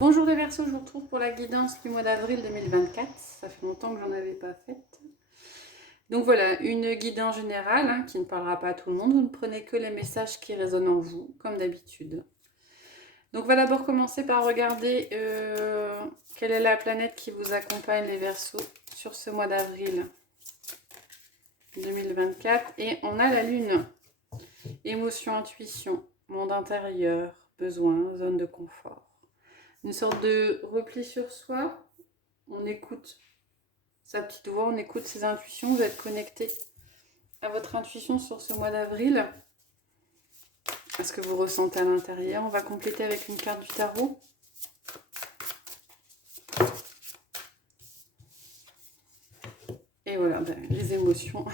Bonjour les Verseaux, je vous retrouve pour la guidance du mois d'avril 2024. Ça fait longtemps que j'en avais pas faite. Donc voilà, une guidance générale qui ne parlera pas à tout le monde. Vous ne prenez que les messages qui résonnent en vous, comme d'habitude. Donc on va d'abord commencer par regarder quelle est la planète qui vous accompagne les Verseaux sur ce mois d'avril 2024. Et on a la Lune. Émotion, intuition, monde intérieur, besoin, zone de confort. Une sorte de repli sur soi, on écoute sa petite voix, on écoute ses intuitions, vous êtes connecté à votre intuition sur ce mois d'avril, à ce que vous ressentez à l'intérieur. On va compléter avec une carte du tarot. Et voilà, les émotions,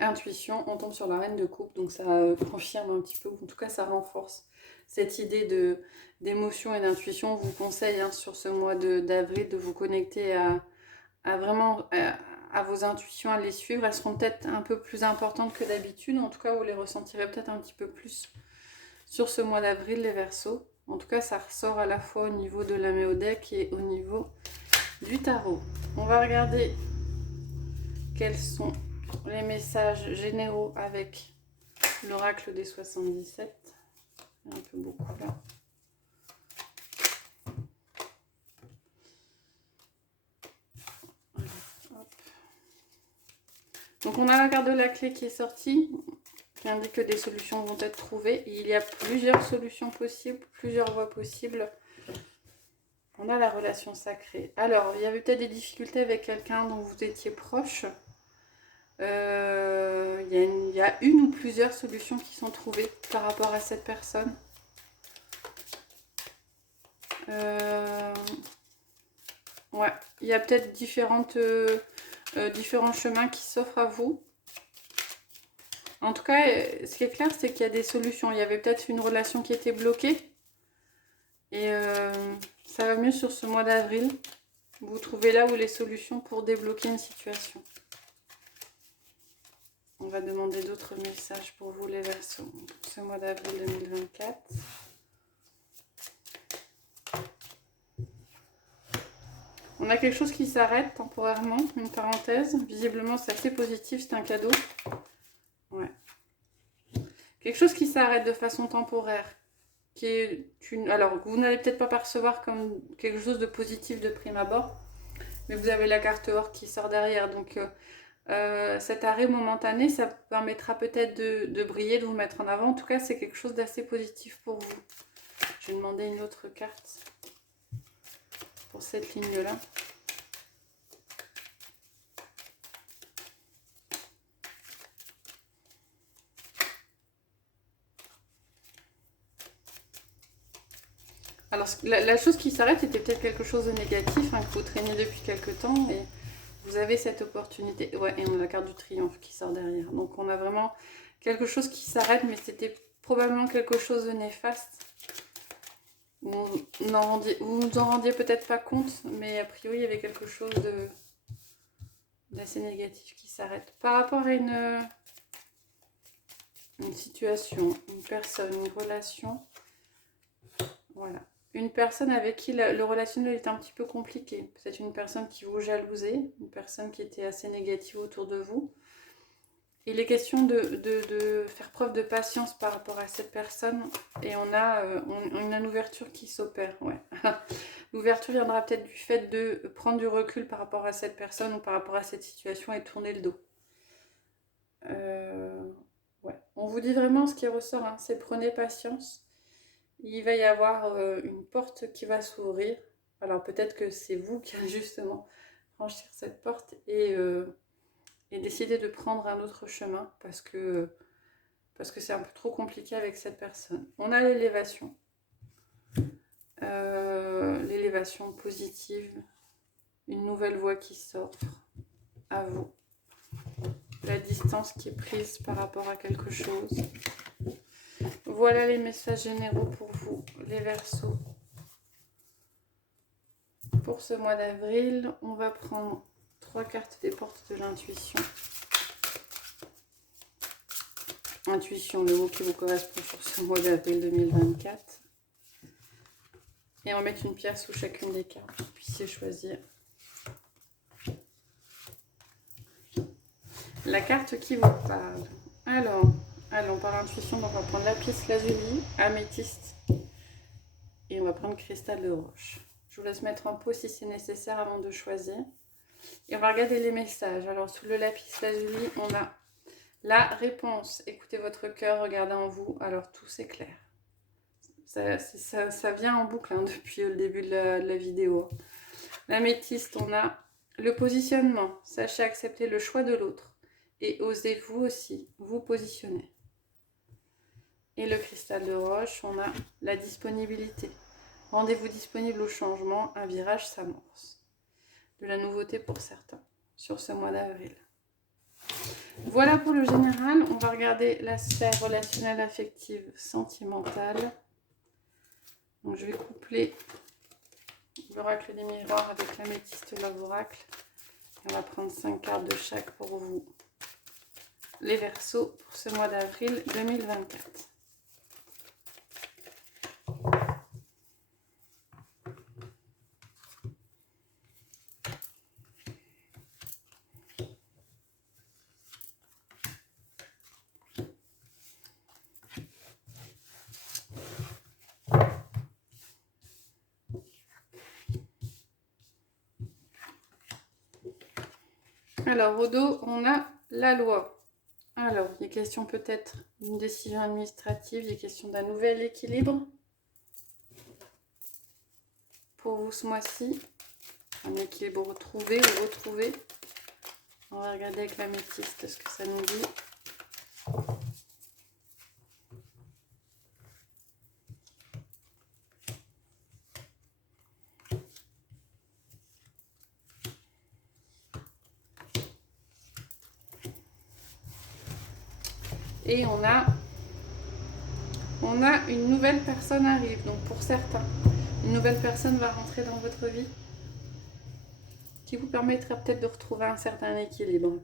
intuition, on tombe sur la reine de coupe, donc ça confirme un petit peu, ou en tout cas ça renforce cette idée d'émotion et d'intuition. On vous conseille sur ce mois d'avril de vous connecter à vraiment à vos intuitions, à les suivre. Elles seront peut-être un peu plus importantes que d'habitude, en tout cas vous les ressentirez peut-être un petit peu plus sur ce mois d'avril, les Verseaux. En tout cas ça ressort à la fois au niveau de la méodec et au niveau du tarot. On va regarder quels sont les messages généraux avec l'oracle des 77. Un peu beaucoup là. Donc on a la carte de la clé qui est sortie, qui indique que des solutions vont être trouvées. Il y a plusieurs solutions possibles, plusieurs voies possibles. On a la relation sacrée. Alors, il y avait peut-être des difficultés avec quelqu'un dont vous étiez proche. Il y a une ou plusieurs solutions qui sont trouvées par rapport à cette personne. Ouais, il y a peut-être différents chemins qui s'offrent à vous. En tout cas, ce qui est clair, c'est qu'il y a des solutions. Il y avait peut-être une relation qui était bloquée. Et ça va mieux sur ce mois d'avril. Vous trouvez là où les solutions pour débloquer une situation. On va demander d'autres messages pour vous les Verseaux pour ce mois d'avril 2024. On a quelque chose qui s'arrête temporairement, une parenthèse. Visiblement, c'est assez positif, c'est un cadeau. Ouais. Quelque chose qui s'arrête de façon temporaire. Alors, vous n'allez peut-être pas percevoir comme quelque chose de positif de prime abord, mais vous avez la carte or qui sort derrière. Donc, cet arrêt momentané, ça permettra peut-être de briller, de vous mettre en avant. En tout cas, c'est quelque chose d'assez positif pour vous. Je vais demander une autre carte pour cette ligne-là. Alors, la chose qui s'arrête était peut-être quelque chose de négatif que vous traîniez depuis quelque temps, et vous avez cette opportunité. Ouais, et on a la carte du triomphe qui sort derrière. Donc, on a vraiment quelque chose qui s'arrête, mais c'était probablement quelque chose de néfaste. Vous vous en rendiez peut-être pas compte, mais a priori, il y avait quelque chose d'assez négatif qui s'arrête. Par rapport à une situation, une personne, une relation, voilà. Une personne avec qui le relationnel est un petit peu compliqué. Peut-être une personne qui vous jalousait, une personne qui était assez négative autour de vous. Il est question de faire preuve de patience par rapport à cette personne. Et on a une ouverture qui s'opère. Ouais. L'ouverture viendra peut-être du fait de prendre du recul par rapport à cette personne ou par rapport à cette situation et tourner le dos. Ouais. On vous dit vraiment ce qui ressort, c'est prenez patience. Il va y avoir une porte qui va s'ouvrir. Alors peut-être que c'est vous qui allez justement franchir cette porte et décider de prendre un autre chemin parce que c'est un peu trop compliqué avec cette personne. On a l'élévation. L'élévation positive. Une nouvelle voie qui s'offre à vous. La distance qui est prise par rapport à quelque chose. Voilà les messages généraux pour vous, les Verseaux. Pour ce mois d'avril, on va prendre 3 cartes des portes de l'intuition. Intuition, le mot qui vous correspond sur ce mois d'avril 2024. Et on va mettre une pierre sous chacune des cartes. Vous puissiez choisir la carte qui vous parle. Alors, allons par l'intuition, donc on va prendre lapis lazuli, améthyste et on va prendre cristal de roche. Je vous laisse mettre en pause si c'est nécessaire avant de choisir. Et on va regarder les messages. Alors, sous le lapis lazuli, on a la réponse. Écoutez votre cœur, regardez en vous. Alors, tout s'éclaire. Ça vient en boucle hein, depuis le début de la vidéo. L'améthyste, on a le positionnement. Sachez accepter le choix de l'autre. Et osez vous aussi vous positionner. Et le cristal de roche, on a la disponibilité. Rendez-vous disponible au changement, un virage s'amorce. De la nouveauté pour certains sur ce mois d'avril. Voilà pour le général. On va regarder la sphère relationnelle, affective, sentimentale. Donc je vais coupler l'oracle des miroirs avec l'améthyste Love Oracle. On va prendre 5 cartes de chaque pour vous, les Verseaux, pour ce mois d'avril 2024. Alors, au dos, on a la loi. Alors, il est question peut-être d'une décision administrative, il est question d'un nouvel équilibre pour vous ce mois-ci. Un équilibre retrouvé ou retrouvé. On va regarder avec l'améthyste ce que ça nous dit. Et on a une nouvelle personne arrive. Donc pour certains, une nouvelle personne va rentrer dans votre vie qui vous permettra peut-être de retrouver un certain équilibre.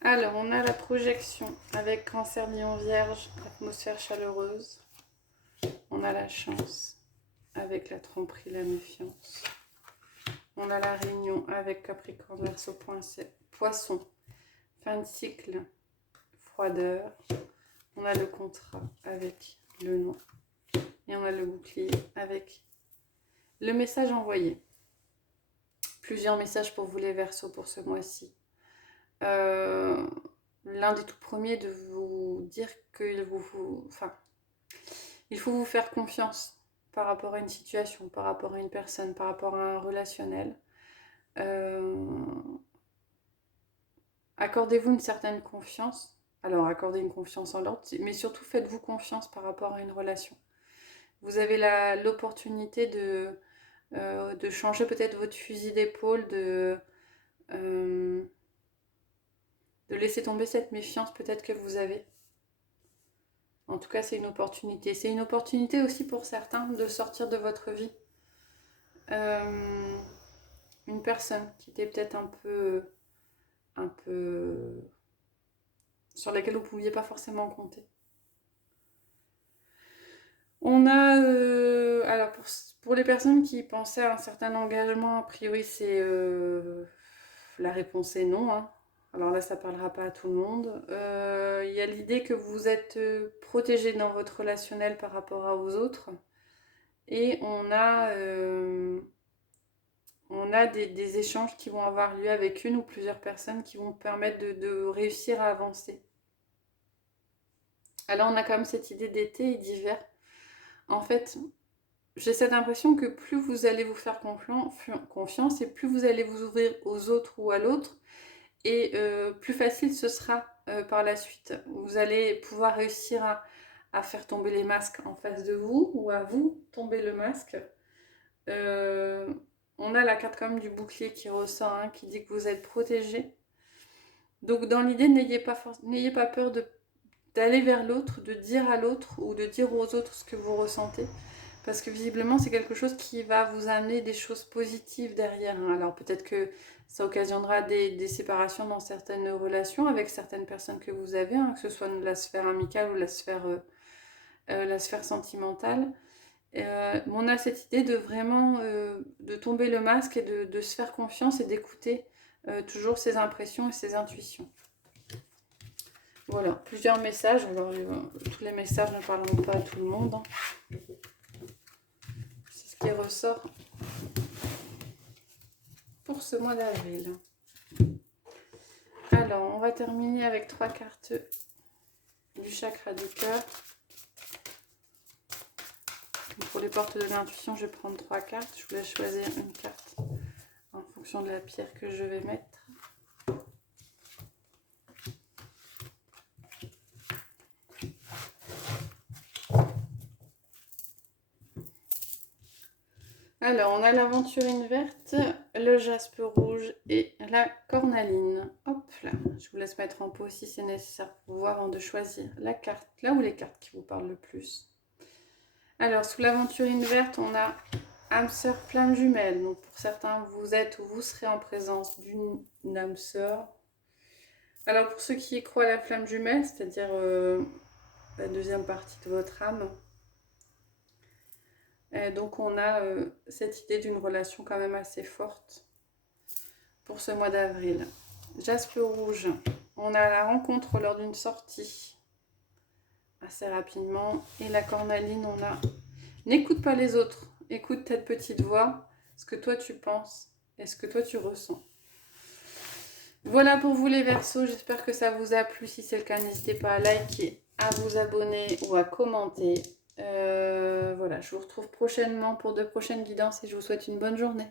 Alors, on a la projection avec Cancer, Lion, Vierge, atmosphère chaleureuse. On a la chance avec la tromperie, la méfiance. On a la réunion avec Capricorne, Verseau, Poisson, fin de cycle, froideur. On a le contrat avec le non. Et on a le bouclier avec le message envoyé. Plusieurs messages pour vous les Verseaux pour ce mois-ci. L'un des tout premiers de vous dire qu'il il faut vous faire confiance par rapport à une situation, par rapport à une personne, par rapport à un relationnel. Accordez-vous une certaine confiance. Alors, accordez une confiance en l'autre, mais surtout faites-vous confiance par rapport à une relation. Vous avez l'opportunité de changer peut-être votre fusil d'épaule, de laisser tomber cette méfiance peut-être que vous avez. En tout cas, c'est une opportunité. C'est une opportunité aussi pour certains de sortir de votre vie. Une personne qui était peut-être un peu sur laquelle vous ne pouviez pas forcément compter. On a, alors pour les personnes qui pensaient à un certain engagement, a priori c'est la réponse est non. Hein. Alors là, ça ne parlera pas à tout le monde. Il y a l'idée que vous êtes protégé dans votre relationnel par rapport aux autres. Et on a des échanges qui vont avoir lieu avec une ou plusieurs personnes qui vont permettre de réussir à avancer. Alors on a quand même cette idée d'été et d'hiver. En fait, j'ai cette impression que plus vous allez vous faire confiance et plus vous allez vous ouvrir aux autres ou à l'autre, et plus facile ce sera par la suite. Vous allez pouvoir réussir à faire tomber les masques en face de vous ou à vous tomber le masque. On a la carte quand même du bouclier qui ressort, hein, qui dit que vous êtes protégé. Donc dans l'idée, n'ayez pas peur d'aller vers l'autre, de dire à l'autre ou de dire aux autres ce que vous ressentez. Parce que visiblement, c'est quelque chose qui va vous amener des choses positives derrière. Hein. Alors peut-être que ça occasionnera des séparations dans certaines relations avec certaines personnes que vous avez, hein, que ce soit la sphère amicale ou la sphère sentimentale. On a cette idée de vraiment de tomber le masque et de se faire confiance et d'écouter toujours ses impressions et ses intuitions. Voilà, plusieurs messages. Alors, tous les messages ne parleront pas à tout le monde. Hein. C'est ce qui ressort pour ce mois d'avril. Alors, on va terminer avec 3 cartes du chakra du cœur. Pour les portes de l'intuition, je vais prendre 3 cartes. Je vous laisse choisir une carte en fonction de la pierre que je vais mettre. Alors, on a l'aventurine verte, le jaspe rouge et la cornaline. Hop là, je vous laisse mettre en pause si c'est nécessaire pour vous avant de choisir la carte, là où les cartes qui vous parlent le plus. Alors, sous l'aventurine verte, on a âme sœur flamme jumelle. Donc, pour certains, vous êtes ou vous serez en présence d'une âme sœur. Alors, pour ceux qui y croient à la flamme jumelle, c'est-à-dire la deuxième partie de votre âme, donc on a cette idée d'une relation quand même assez forte pour ce mois d'avril. Jaspe rouge, on a la rencontre lors d'une sortie assez rapidement. Et la cornaline, on a n'écoute pas les autres, écoute ta petite voix, ce que toi tu penses et ce que toi tu ressens. Voilà pour vous les Verseaux, j'espère que ça vous a plu. Si c'est le cas, n'hésitez pas à liker, à vous abonner ou à commenter. Voilà, je vous retrouve prochainement pour de prochaines guidances et je vous souhaite une bonne journée.